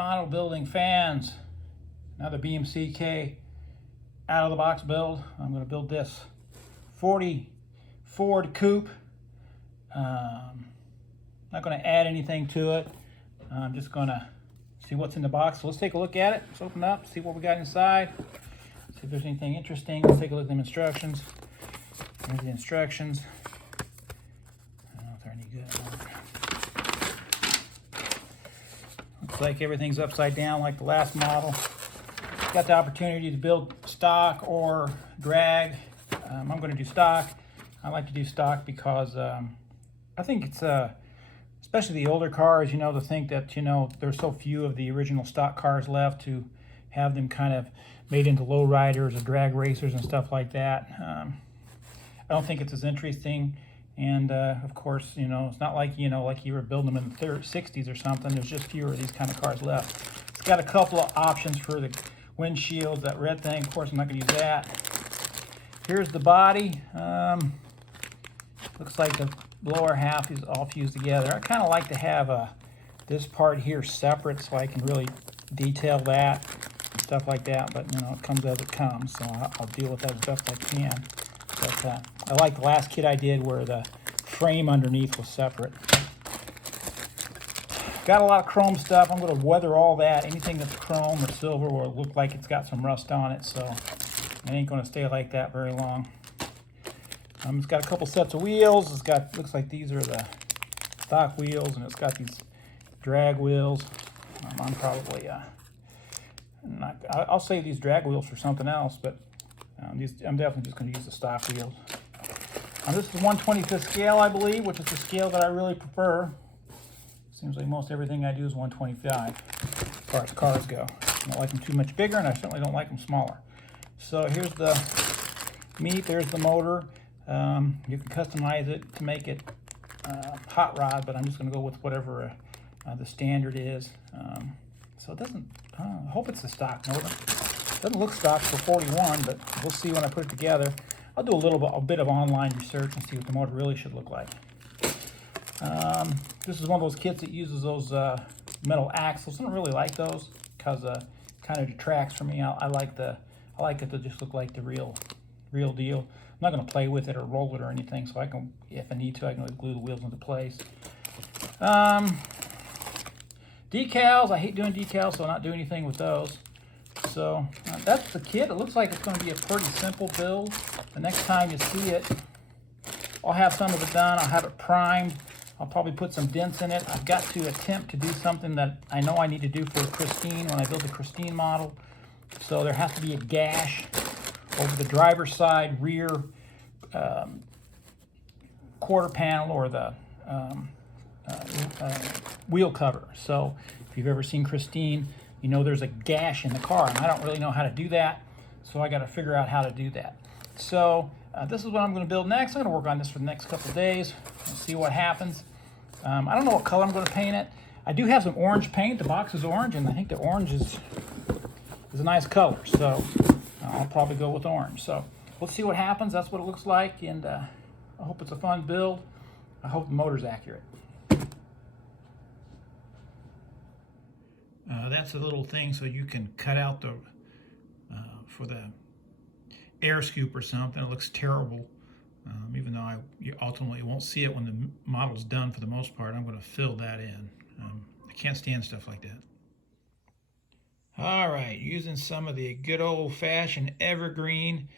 model building fans. Another Bmck out of the box build. I'm going to build this 40 Ford Coupe. Not going to add anything to it. I'm just going to see what's in the box. So let's take a look at it. Let's open it up, see what we got inside. See if there's anything interesting. Let's take a look at the instructions. Here's the instructions. I don't know if they're any good. Looks like everything's upside down like the last model. Got the opportunity to build stock or drag. I'm going to do stock. I like to do stock because I think it's especially the older cars, to think that, there's so few of the original stock cars left, to have them kind of made into low riders or drag racers and stuff like that. I don't think it's as interesting. And of course, it's not like, like you were building them in the 60s or something. There's just fewer of these kind of cars left. It's got a couple of options for the windshield, that red thing. Of course, I'm not going to use that. Here's the body. Looks like the lower half is all fused together. I kind of like to have this part here separate so I can really detail that and stuff like that, but it comes as it comes, so I'll deal with that as best I can. But I like the last kit I did where the frame underneath was separate. Got a lot of chrome stuff. I'm going to weather all that. Anything that's chrome or silver will look like it's got some rust on it, so it ain't going to stay like that very long. It's got a couple sets of wheels. It's got, looks like these are the stock wheels, and it's got these drag wheels. I'm probably I'll save these drag wheels for something else, but I'm definitely just going to use the stock wheels. This is 1/25th scale, I believe, which is the scale that I really prefer. Seems like most everything I do is 1/25 as far as cars go. I don't like them too much bigger, and I certainly don't like them smaller. So here's the meat. There's the motor. You can customize it to make it hot rod, but I'm just going to go with whatever the standard is. So it doesn't, I hope it's a stock motor. It doesn't look stock for 41, but we'll see when I put it together. I'll do a bit of online research and see what the motor really should look like. This is one of those kits that uses those metal axles. I don't really like those because it kind of detracts from me. I like it to just look like the real deal. I'm not going to play with it or roll it or anything, so I can, if I need to, I can always glue the wheels into place. Decals, I hate doing decals, so I'll not do anything with those. So that's the kit. It looks like it's going to be a pretty simple build. The next time you see it, I'll have some of it done. I'll have it primed. I'll probably put some dents in it. I've got to attempt to do something that I know I need to do for Christine when I build the Christine model. So there has to be a gash over the driver's side rear quarter panel or the wheel cover. So if you've ever seen Christine, there's a gash in the car, and I don't really know how to do that, so I got to figure out how to do that. So this is what I'm going to build next. I'm going to work on this for the next couple of days and see what happens. I don't know what color I'm going to paint it. I do have some orange paint. The box is orange, and I think the orange is a nice color, so I'll probably go with orange. So let's see what happens. That's what it looks like, and I hope it's a fun build. I hope the motor's accurate. That's a little thing so you can cut out the for the air scoop or something. It looks terrible, even though you ultimately won't see it when the model's done for the most part. I'm going to fill that in. I can't stand stuff like that. All right, using some of the good old-fashioned evergreen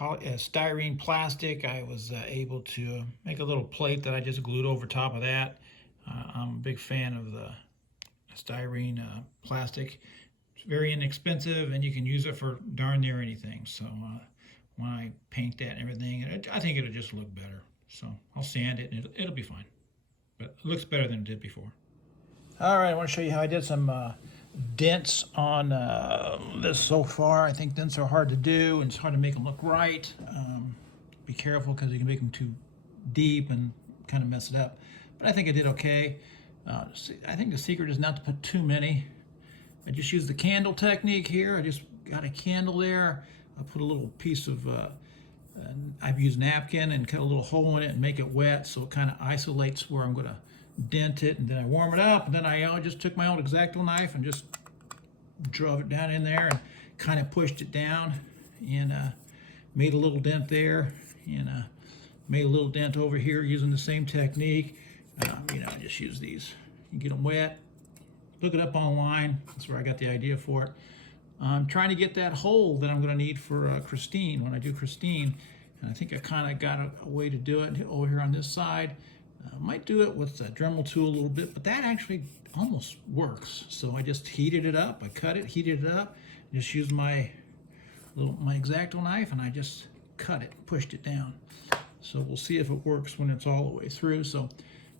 styrene plastic, I was able to make a little plate that I just glued over top of that. I'm a big fan of the styrene plastic. It's very inexpensive, and you can use it for darn near anything. So when I paint that and everything, I think it'll just look better. So I'll sand it, and it'll be fine. But it looks better than it did before. All right, I want to show you how I did some dents on this so far. I think dents are hard to do, and it's hard to make them look right. Be careful because you can make them too deep and kind of mess it up. But I think I did okay. I think the secret is not to put too many. I just use the candle technique here. I just got a candle there. I put a little piece of, I've used napkin and cut a little hole in it and make it wet so it kind of isolates where I'm going to dent it, and then I warm it up, and then I just took my own X-Acto knife and just drove it down in there and kind of pushed it down, and made a little dent there, and made a little dent over here using the same technique. You know, I just use these. You get them wet, look it up online. That's where I got the idea for it. I'm trying to get that hole that I'm going to need for Christine when I do Christine. And I think I kind of got a way to do it over here on this side. Might do it with a Dremel tool a little bit, but that actually almost works. So I just heated it up. I cut it, heated it up, just used my X-Acto knife, and I just cut it, pushed it down. So we'll see if it works when it's all the way through. So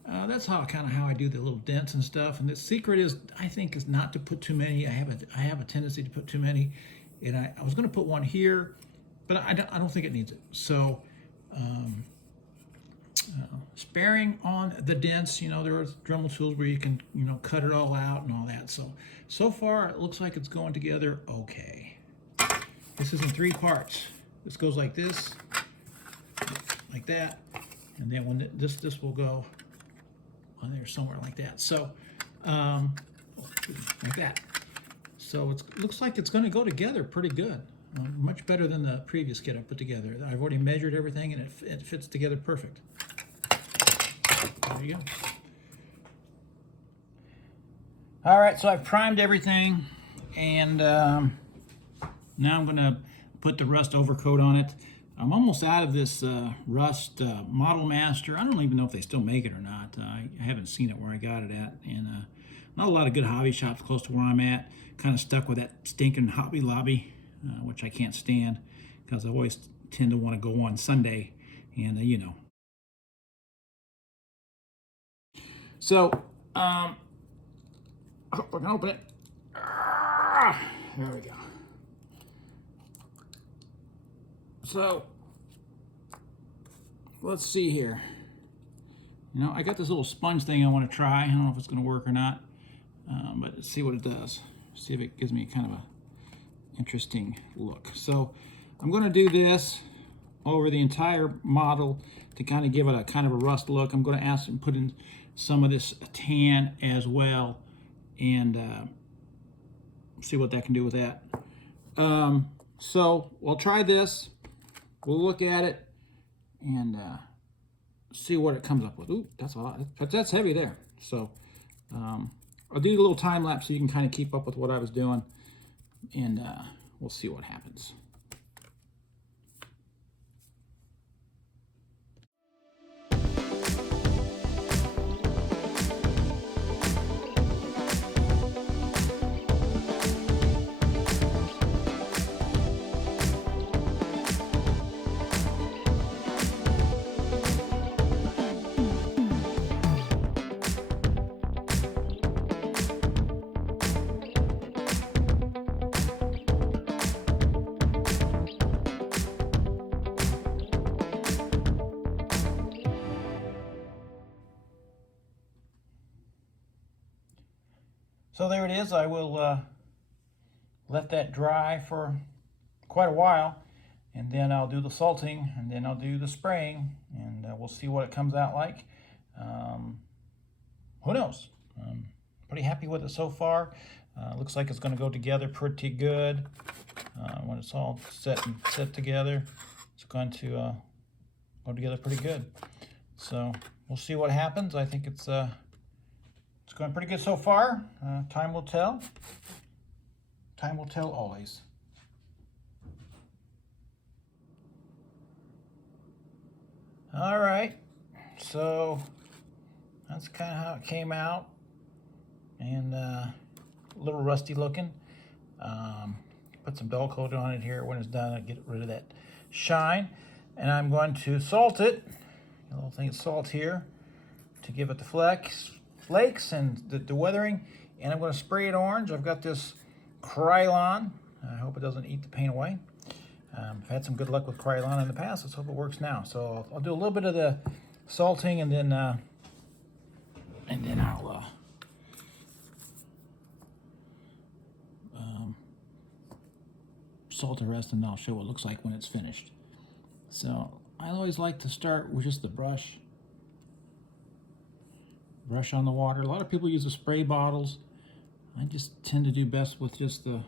that's how I do the little dents and stuff. And the secret is, I think, is not to put too many. I have a tendency to put too many, and I was going to put one here, but I don't think it needs it. So sparing on the dents. You know, there are Dremel tools where you can, you know, cut it all out and all that. So far it looks like it's going together okay. This is in 3 parts. This goes like this, like that, and then when this will go on there somewhere like that. So like that. So it looks like it's going to go together pretty good. Much better than the previous kit I put together. I've already measured everything, and it fits together perfect. There you go. All right, so I've primed everything, and now I'm going to put the rust overcoat on it. I'm almost out of this rust Model Master. I don't even know if they still make it or not. I haven't seen it where I got it at, and not a lot of good hobby shops close to where I'm at. Kind of stuck with that stinking Hobby Lobby, which I can't stand because I always tend to want to go on Sunday, and you know. So I hope I can open it. There we go. So let's see here. You know, I got this little sponge thing I want to try. I don't know if it's going to work or not, but let's see what it does. See if it gives me kind of a interesting look. So I'm going to do this over the entire model to kind of give it a kind of a rust look. I'm going to ask them to put in some of this tan as well, and see what that can do with that. So we'll try this. We'll look at it and see what it comes up with. Ooh, that's a lot. That's heavy there. So I'll do a little time lapse so you can kind of keep up with what I was doing, and we'll see what happens. So there it is. I will let that dry for quite a while, and then I'll do the salting, and then I'll do the spraying, and we'll see what it comes out like. Who knows? I'm pretty happy with it so far. Looks like it's going to go together pretty good. When it's all set together, it's going to go together pretty good. So we'll see what happens. I think it's going pretty good so far. Time will tell. Time will tell always. All right, so that's kind of how it came out, and a little rusty looking. Put some dull coat on it here when it's done and get rid of that shine. And I'm going to salt it. A little thing of salt here to give it the flakes and the weathering. And I'm going to spray it orange. I've got this Krylon. I hope it doesn't eat the paint away. I've had some good luck with Krylon in the past. Let's hope it works now. So I'll do a little bit of the salting, and then I'll salt the rest, and I'll show what it looks like when it's finished. So I always like to start with just the brush on the water. A lot of people use the spray bottles. I just tend to do best with just that.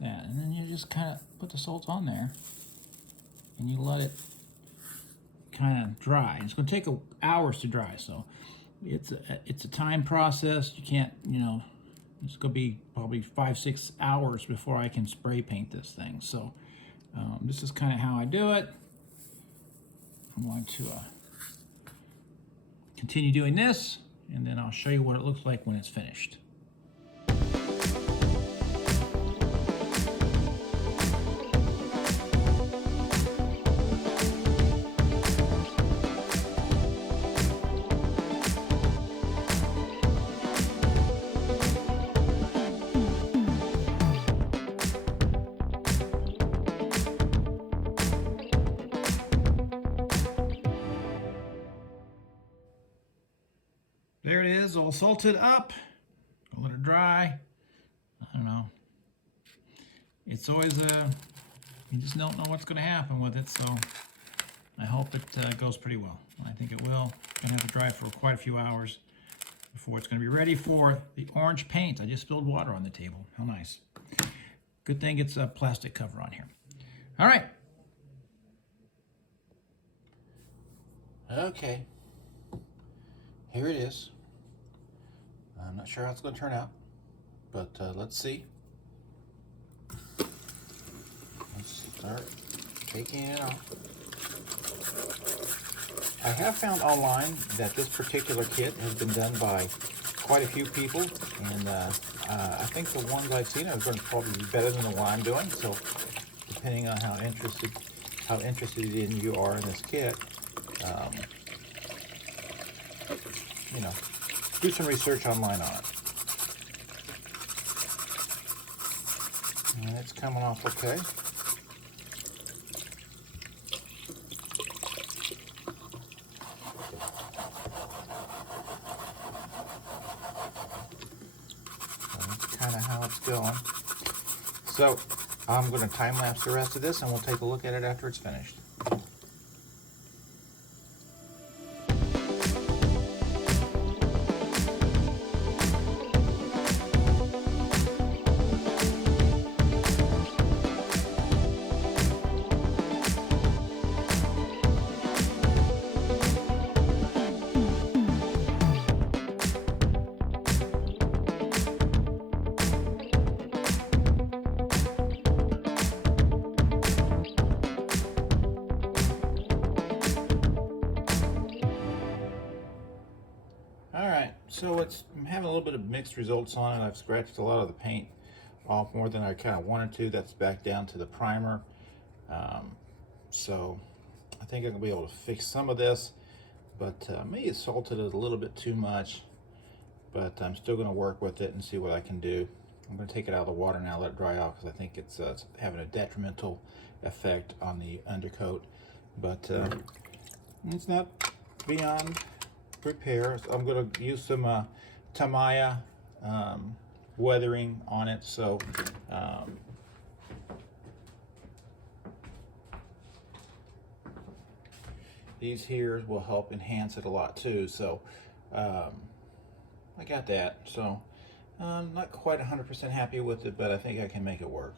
And then you just kind of put the salt on there and you let it kind of dry. It's going to take hours to dry, so it's a time process. You can't, it's going to be probably 5-6 hours before I can spray paint this thing. So this is kind of how I do it. I'm going to continue doing this, and then I'll show you what it looks like when it's finished. There it is, all salted up. I'll let it dry. I don't know. It's always you just don't know what's going to happen with it, so I hope it goes pretty well. I think it will. I'm going to have to dry for quite a few hours before it's going to be ready for the orange paint. I just spilled water on the table. How nice. Good thing it's a plastic cover on here. All right. Okay. Here it is. I'm not sure how it's going to turn out, but let's see. Let's start taking it off. I have found online that this particular kit has been done by quite a few people, and I think the ones I've seen are going to probably be better than the one I'm doing. So, depending on how interested in you are in this kit, do some research online on it. And it's coming off okay. So that's kind of how it's going. So I'm going to time lapse the rest of this and we'll take a look at it after it's finished. So I'm having a little bit of mixed results on it. I've scratched a lot of the paint off more than I kind of wanted to. That's back down to the primer. So I think I'm going to be able to fix some of this, but maybe it salted it a little bit too much, but I'm still going to work with it and see what I can do. I'm going to take it out of the water now, let it dry off, because I think it's having a detrimental effect on the undercoat, but it's not beyond repair. So I'm going to use some Tamiya weathering on it, so these here will help enhance it a lot too. So I got that. So I'm not quite 100% happy with it, but I think I can make it work.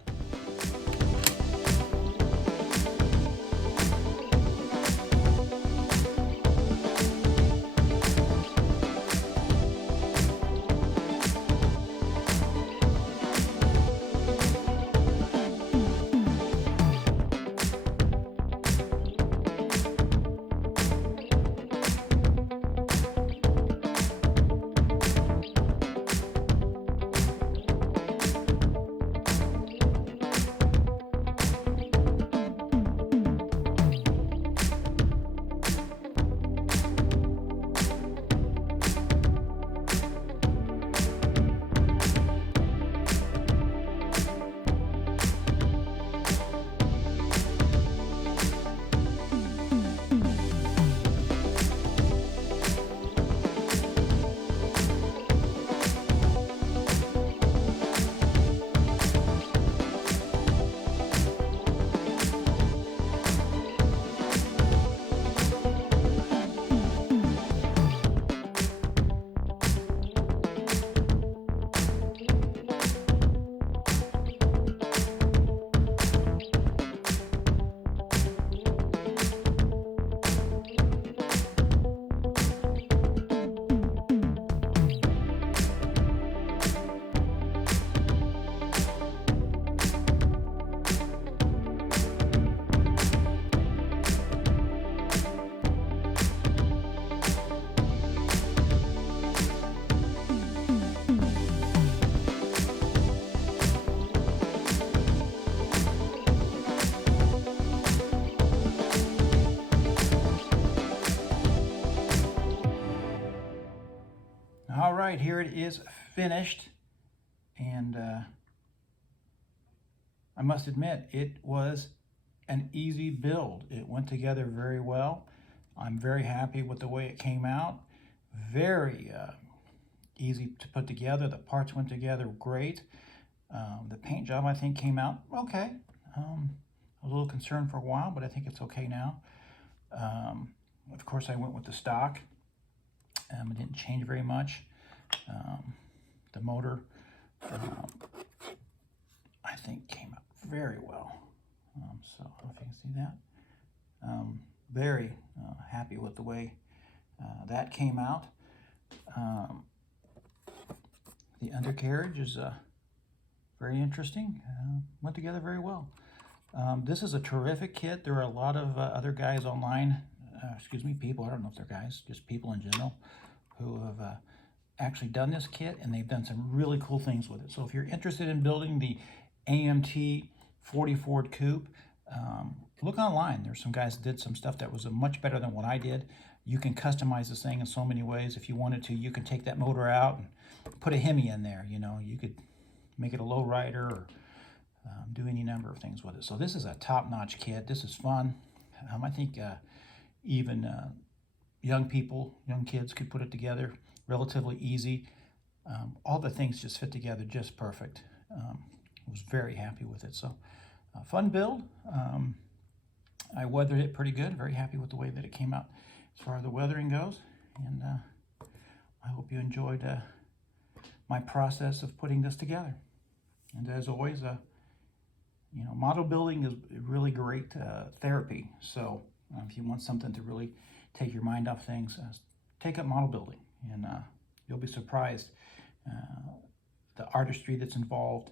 All right, here it is finished, and I must admit it was an easy build. It went together very well. I'm very happy with the way it came out. Very easy to put together. The parts went together great. The paint job, I think, came out okay. I was a little concerned for a while, but I think it's okay now. Of course, I went with the stock. It didn't change very much. The motor, I think, came out very well. So I don't know if you can see that. Very happy with the way that came out. The undercarriage is very interesting. Went together very well. This is a terrific kit. There are a lot of other guys online, people, I don't know if they're guys, just people in general, who have actually done this kit, and they've done some really cool things with it. So if you're interested in building the AMT 40 Ford Coupe, look online. There's some guys that did some stuff that was much better than what I did. You can customize this thing in so many ways. If you wanted to, you can take that motor out and put a Hemi in there. You know, you could make it a low rider or do any number of things with it. So this is a top-notch kit. This is fun. I think even young kids could put it together relatively easy. All the things just fit together just perfect. I was very happy with it. So fun build. I weathered it pretty good. Very happy with the way that it came out as far as the weathering goes. And I hope you enjoyed my process of putting this together. And as always, you know, model building is really great therapy. So if you want something to really take your mind off things, take up model building, and you'll be surprised the artistry that's involved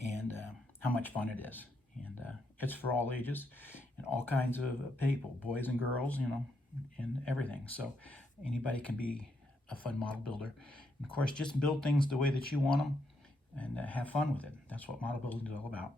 and how much fun it is. And it's for all ages and all kinds of people, boys and girls, you know, and everything. So anybody can be a fun model builder. And of course, just build things the way that you want them and have fun with it. That's what model building is all about.